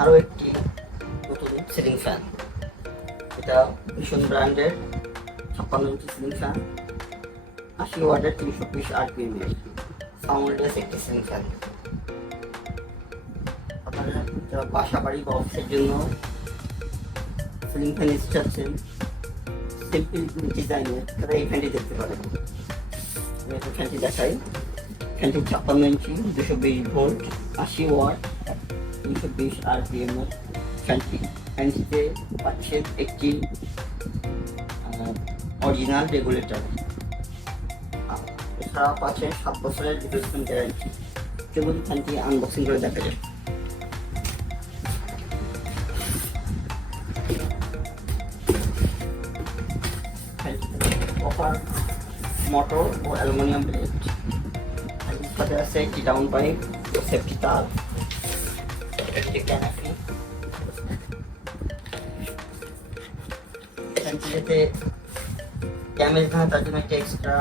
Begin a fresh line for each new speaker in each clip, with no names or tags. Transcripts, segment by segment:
আরও একটি নতুন সিলিং ফ্যান এটা ভীষণ ব্র্যান্ডের ছাপ্পান্ন ইঞ্চি সিলিং ফ্যান আশি ওয়াটের তিনশো বিশ আরপিএম এর। সাউন্ডলেস একটি সিলিং ফ্যান আপনারা যারা বাসা বাড়ি বা অফিসের জন্য সিলিং ফ্যান ইউজ চাচ্ছেন সিম্পল ডিজাইনের তারা এই ফ্যানটি দেখতে পারেন। আমি ফ্যানটি দেখাই। ফ্যানটি ছাপ্পান্ন ইঞ্চি দুশো বিশ ভোল্ট, আশি ওয়াট তিনশো বিশ আরপিএম এর ফ্যানটি ফ্যানটিতে পাচ্ছেন একটি অরিজিনাল রেগুলেটর এছাড়া পাচ্ছেন সাত বছরের রিপ্লেসমেন্ট গ্যারান্টি চলুন ফ্যানটি আনবক্সিং করে দেখা যায় মোটর ও অ্যালুমিনিয়াম প্লেট সাথে আছে একটি ডাউন পাইপ সেফটি তার একটি ক্যানাপি ফ্যানটিতে ড্যামেজ না তার জন্য একটা এক্সট্রা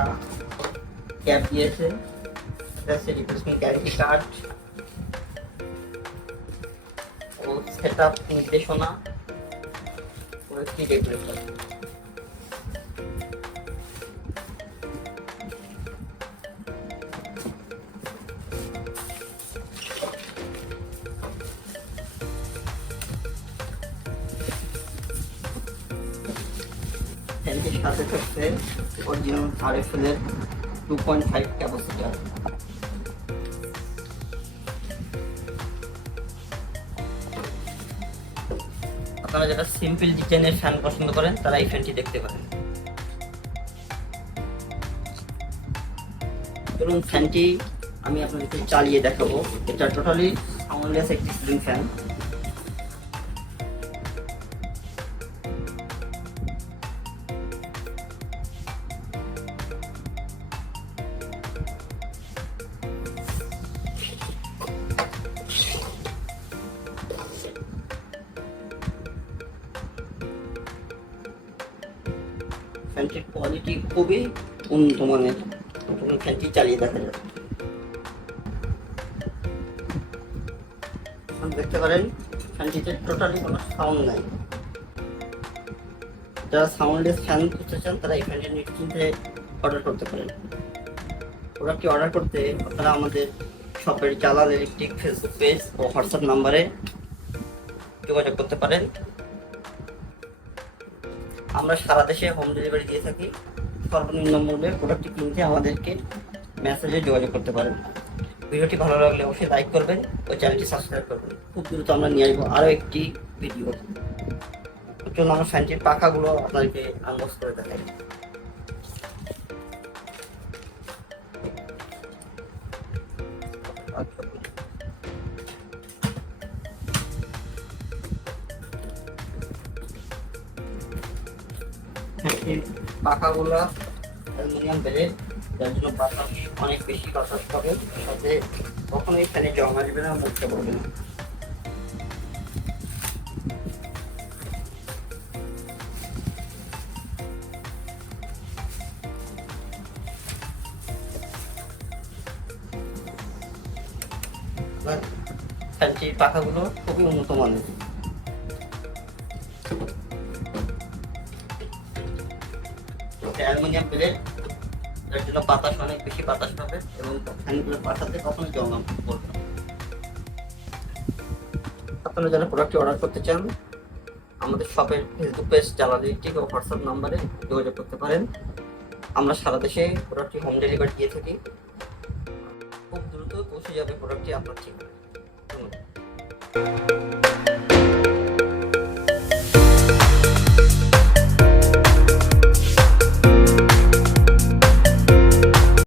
ক্যাপ দিয়েছে। হচ্ছে রিপ্লেসমেন্ট গ্যারেন্টি কার্ড ও সেট আপ নির্দেশনা ও একটি রেগুলেটর সাথে থাকছে অরিজিনাল আরএফএল এর টু পয়েন্ট ফাইভ ক্যাপাসিটার। আপনারা যারা সিম্পল ডিজাইনের ফ্যান পছন্দ করেন, তারা এই ফ্যানটি দেখতে পারেন। ধরুন ফ্যানটি আমি আপনাদেরকে চালিয়ে দেখাবো। এটা টোটালি সাউন্ডলেস একটি সিলিং ফ্যান ফ্যানটির কোয়ালিটি খুবই উন্নত মানের। ফ্যানটি চালিয়ে দেখা যায়। দেখতে পারেন ফ্যানটিতে টোটালি কোনো সাউন্ড নাই। যারা সাউন্ডলেস ফ্যান করতে চান, তারা এই ফ্যানটি নিশ্চিন্তে অর্ডার করতে পারেন। প্রোডাক্টটি অর্ডার করতে, আপনারা আমাদের শপের জালাল ইলেকট্রিক ফেসবুক পেজ ও হোয়াটসঅ্যাপ নাম্বারে যোগাযোগ করতে পারেন। আমরা সারা দেশে হোম ডেলিভারি দিয়ে থাকি। সর্বনিম্ন মূল্যে প্রোডাক্টটি কিনতে আমাদেরকে মেসেজে যোগাযোগ করতে পারেন। ভিডিওটি ভালো লাগলে অবশ্যই লাইক করবেন ও চ্যানেলটি সাবস্ক্রাইব করবেন। খুব দ্রুত আমরা নিয়ে আসব আরও একটি ভিডিও জন্য আমার ফ্যানটির পাখাগুলো আপনাদেরকে আনবক্স করে দেখাই। ফ্যানটির পাখাগুলো অ্যালুমিনিয়াম বেলের যার জন্য বাতাস অনেক বেশি বাতাস পাবে সাথে কখনোই ফ্যানে জমা আসবে না মুখতে পড়বে না। ফ্যানটির পাখাগুলো খুবই উন্নত মানের। অ্যালুমিনিয়াম প্লেট যার জন্য বাতাস অনেক বেশি বাতাস পাবে এবং ফ্যানগুলো পাঠাতে কখনো জমা পড়বে না। আপনারা যারা প্রোডাক্টটি অর্ডার করতে চান, আমাদের শপের ফেসবুক পেজ জ্বালানি ঠিক ও হোয়াটসঅ্যাপ নাম্বারে যোগাযোগ করতে পারেন। আমরা সারা দেশে প্রোডাক্টটি হোম ডেলিভারি দিয়ে থাকি। খুব দ্রুত পৌঁছে যাবে প্রোডাক্টটি আপনার ঠিক ধন্যবাদ।